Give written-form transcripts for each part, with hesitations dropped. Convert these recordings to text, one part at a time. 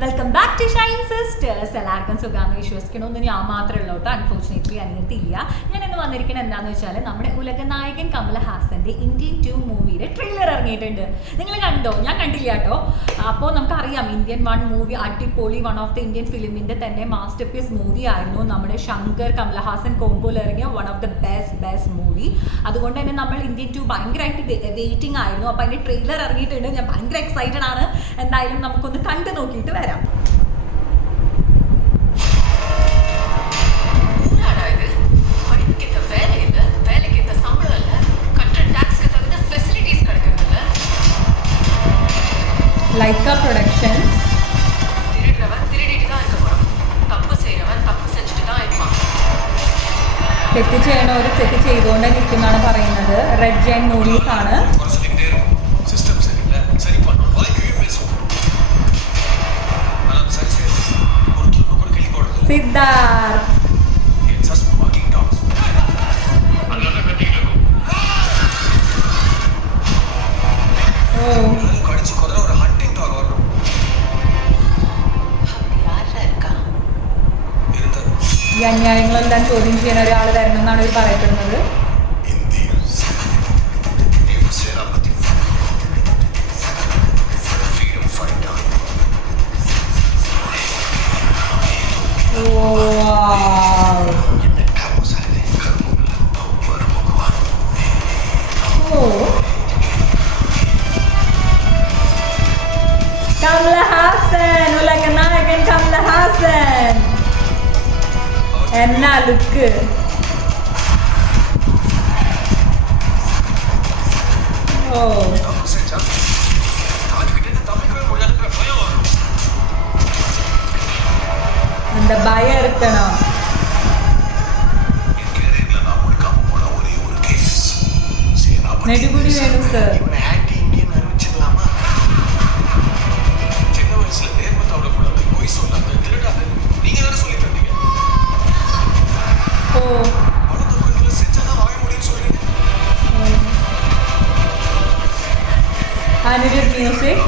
Welcome back to Shine sisters. എല്ലാവർക്കും സുഖമാണെന്ന് വിശ്വസിക്കണമെന്ന് ഞാൻ മാത്രമേ ഉള്ളൂ കേട്ടോ. അൺഫോർച്ചുനേറ്റ്ലി അനിയത്തില്ല. ഞാൻ ഇന്ന് വന്നിരിക്കുന്നത് എന്താണെന്ന് വെച്ചാൽ നമ്മുടെ ഉലകനായകൻ കമലഹാസന്റെ ഇന്ത്യൻ 2 മൂവിയുടെ ട്രെയിലർ ഇറങ്ങിയിട്ടുണ്ട്. നിങ്ങൾ കണ്ടോ? ഞാൻ കണ്ടില്ല കേട്ടോ. അപ്പോൾ നമുക്കറിയാം ഇന്ത്യൻ 1 മൂവി അടിപൊളി, വൺ ഓഫ് ദി ഇന്ത്യൻ ഫിലിമിന്റെ തന്നെ മാസ്റ്റർ പീസ് മൂവി ആയിരുന്നു. നമ്മുടെ ശങ്കർ കമലഹാസൻ കോംബോയിൽ ഇറങ്ങിയ one of the best movie. അതുകൊണ്ട് തന്നെ നമ്മൾ ഇന്ത്യൻ 2 ഭയങ്കരമായിട്ട് വെയിറ്റിംഗ് ആയിരുന്നു. അപ്പോൾ അതിന്റെ ട്രെയിലർ ഇറങ്ങിയിട്ടുണ്ട്. ഞാൻ ഭയങ്കര എക്സൈറ്റഡ് ആണ്. എന്തായാലും നമുക്കൊന്ന് കണ്ടു നോക്കിയിട്ട് വരാം. Laika Productions. തെറ്റ് ചെയ്യണവർ തെറ്റ് ചെയ്തുകൊണ്ട് ഇരിക്കുന്നതാണ് പറയുന്നത്. റെഡ് ജൈൻ മൂവീസ് ആണ്. സിദ്ധാർത്ഥ്, ഈ അന്യായങ്ങളെല്ലാം ചോദ്യം ചെയ്യുന്ന ഒരാൾ വരണം എന്നാണ് ഇവർ പറയപ്പെടുന്നത്. കമലഹാസൻ, ഉലകനായകൻ കമലഹാസൻ എന്നാ ലുക്ക്. ഓ എന്താ ഭയം എടുക്കണം. Nedumudi Venu sir. Anirudh music.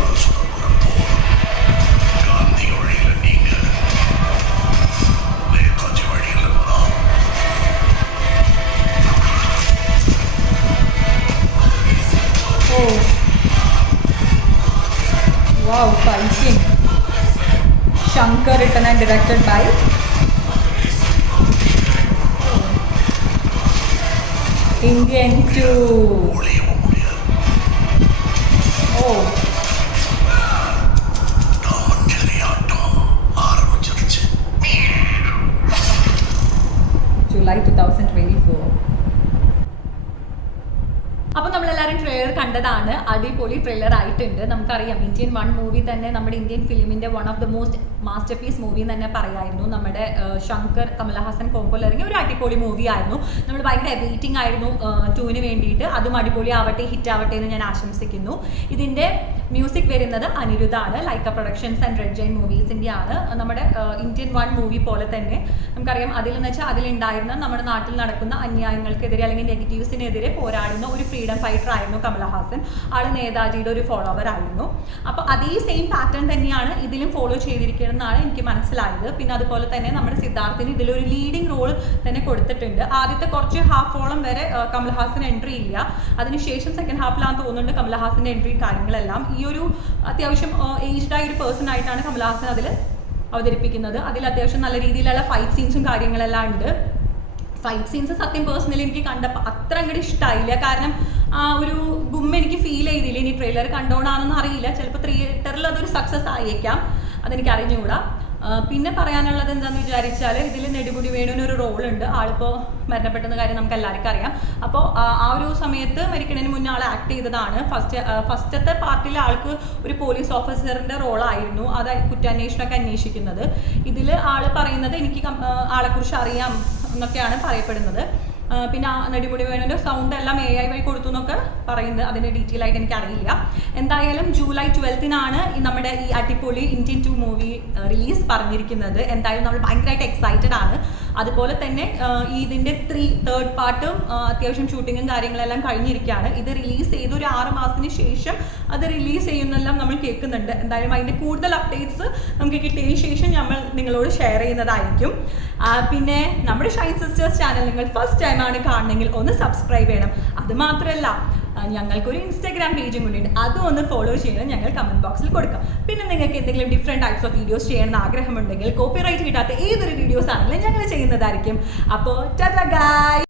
Oh, wow, fighting. Shankar, written and directed by Indian 2. July 2024. അപ്പോൾ നമ്മളെല്ലാവരും ട്രെയിലർ കണ്ടതാണ്. അടിപൊളി ട്രെയിലർ ആയിട്ടുണ്ട്. നമുക്കറിയാം ഇന്ത്യൻ 1 മൂവി തന്നെ നമ്മുടെ ഇന്ത്യൻ ഫിലിമിന്റെ one of the most masterpiece movie എന്ന് തന്നെ പറയായിരുന്നു. നമ്മുടെ ശങ്കർ കമലഹാസൻ കോംബോയിൽ ഇറങ്ങിയ ഒരു അടിപൊളി മൂവി ആയിരുന്നു. നമ്മൾ ഭയങ്കര വെയിറ്റിംഗ് ആയിരുന്നു 2-ന് വേണ്ടിയിട്ട്. അതും അടിപൊളി ആവട്ടെ, ഹിറ്റ് ആവട്ടെ എന്ന് ഞാൻ ആശംസിക്കുന്നു. ഇതിന്റെ മ്യൂസിക് വരുന്നത് അനിരുദ്ധാണ്. Lyca productions and red giant മൂവീസിൻ്റെ ആണ്. നമ്മുടെ ഇന്ത്യൻ 1 മൂവി പോലെ തന്നെ നമുക്കറിയാം അതിലെന്ന് വെച്ചാൽ അതിലുണ്ടായിരുന്ന നമ്മുടെ നാട്ടിൽ നടക്കുന്ന അന്യായങ്ങൾക്കെതിരെ അല്ലെങ്കിൽ നെഗറ്റീവ്സിനെതിരെ പോരാടുന്ന ഒരു ഫ്രീഡം ഫൈറ്റർ ആയിരുന്നു കമലഹാസൻ. ആള് നേതാജിയുടെ ഒരു ഫോളോവർ ആയിരുന്നു. അപ്പോൾ അതേ സെയിം പാറ്റേൺ തന്നെയാണ് ഇതിലും ഫോളോ ചെയ്തിരിക്കുന്നതെന്നാണ് എനിക്ക് മനസ്സിലായത്. പിന്നെ അതുപോലെ തന്നെ നമ്മുടെ സിദ്ധാർത്ഥിന് ഇതിലൊരു ലീഡിങ് റോൾ തന്നെ കൊടുത്തിട്ടുണ്ട്. ആദ്യത്തെ കുറച്ച് ഹാഫോളം വരെ കമലഹാസൻ എൻട്രി ഇല്ല. അതിനുശേഷം സെക്കൻഡ് ഹാഫിലാന്ന് തോന്നുന്നുണ്ട് കമലഹാസന്റെ എൻട്രി കാര്യങ്ങളെല്ലാം. ഈ ഒരു അത്യാവശ്യം ഏജ്ഡ് ആയ ഒരു പേഴ്സൺ ആയിട്ടാണ് കമലഹാസൻ അതിൽ അവതരിപ്പിക്കുന്നത്. അതിൽ അത്യാവശ്യം നല്ല രീതിയിലുള്ള ഫൈറ്റ് സീൻസും കാര്യങ്ങളെല്ലാം ഉണ്ട്. ഫൈറ്റ് സീൻസ് സത്യം പേഴ്സണലി എനിക്ക് കണ്ടപ്പോൾ അത്ര അങ്ങോട്ട് ഇഷ്ടമായില്ല. കാരണം ആ ഒരു ഗുമ്മ എനിക്ക് ഫീൽ ചെയ്തില്ല. ഇനി ട്രെയിലർ കണ്ടോണ്ടാണെന്ന് അറിയില്ല. ചിലപ്പോൾ തിയേറ്ററിൽ അതൊരു സക്സസ് ആയേക്കാം, അതെനിക്ക് അറിഞ്ഞുകൂടാ. പിന്നെ പറയാനുള്ളത് എന്താണെന്ന് വിചാരിച്ചാൽ ഇതിൽ നെടുമുടി വേണുവിന് ഒരു റോളുണ്ട്. ആളിപ്പോൾ മരണപ്പെട്ടെന്ന കാര്യം നമുക്ക് എല്ലാവർക്കും അറിയാം. അപ്പോൾ ആ ഒരു സമയത്ത് മരിക്കണതിന് മുന്നേ ആൾ ആക്ട് ചെയ്തതാണ്. ഫസ്റ്റത്തെ പാർട്ടിൽ ആൾക്ക് ഒരു പോലീസ് ഓഫീസറിൻ്റെ റോളായിരുന്നു. അത് കുറ്റാന്വേഷണമൊക്കെ അന്വേഷിക്കുന്നത്. ഇതിൽ ആൾ പറയുന്നത് എനിക്ക് ആളെക്കുറിച്ച് അറിയാം എന്നൊക്കെയാണ് പറയപ്പെടുന്നത്. പിന്നെ നെടുമുടി വേണുവിൻ്റെ സൗണ്ട് എല്ലാം AI വഴി കൊടുത്തു എന്നൊക്കെ പറയുന്നത്. അതിൻ്റെ ഡീറ്റെയിൽ ആയിട്ട് എനിക്ക് അറിയില്ല. എന്തായാലും ജൂലൈ 12-നാണ് നമ്മുടെ ഈ അടിപൊളി ഇന്ത്യൻ 2 മൂവി റിലീസ് പറഞ്ഞിരിക്കുന്നത്. എന്തായാലും നമ്മൾ ഭയങ്കരമായിട്ട് എക്സൈറ്റഡ് ആണ്. അതുപോലെ തന്നെ ഇതിൻ്റെ തേർഡ് പാർട്ടും അത്യാവശ്യം ഷൂട്ടിങ്ങും കാര്യങ്ങളെല്ലാം കഴിഞ്ഞിരിക്കുകയാണ്. ഇത് റിലീസ് ചെയ്ത് ഒരു 6 മാസത്തിന് ശേഷം അത് റിലീസ് ചെയ്യുന്നെല്ലാം നമ്മൾ കേൾക്കുന്നുണ്ട്. എന്തായാലും അതിൻ്റെ കൂടുതൽ അപ്ഡേറ്റ്സ് നമുക്ക് കിട്ടിയതിന് ശേഷം നമ്മൾ നിങ്ങളോട് ഷെയർ ചെയ്യുന്നതായിരിക്കും. പിന്നെ നമ്മുടെ ഷൈൻ സിസ്റ്റേഴ്സ് ചാനൽ നിങ്ങൾ ഫസ്റ്റ് ടൈമാണ് കാണണമെങ്കിൽ ഒന്ന് സബ്സ്ക്രൈബ് ചെയ്യണം. അത് മാത്രമല്ല, ഞങ്ങൾക്കൊരു ഇൻസ്റ്റാഗ്രാം പേജും കൂടി ഉണ്ട്, അതും ഒന്ന് ഫോളോ ചെയ്യണം. ഞങ്ങൾ കമന്റ് ബോക്സിൽ കൊടുക്കാം. പിന്നെ നിങ്ങൾക്ക് എന്തെങ്കിലും ഡിഫറെൻറ്റ് ടൈപ്സ് ഓഫ് വീഡിയോസ് ചെയ്യണമെന്ന് ആഗ്രഹമുണ്ടെങ്കിൽ കോപ്പിറൈറ്റ് കിട്ടാത്ത ഏതൊരു വീഡിയോസ് ആണെങ്കിലും ഞങ്ങൾ ചെയ്യുന്നതായിരിക്കും. അപ്പോൾ ടാറ്റാ ഗൈസ്.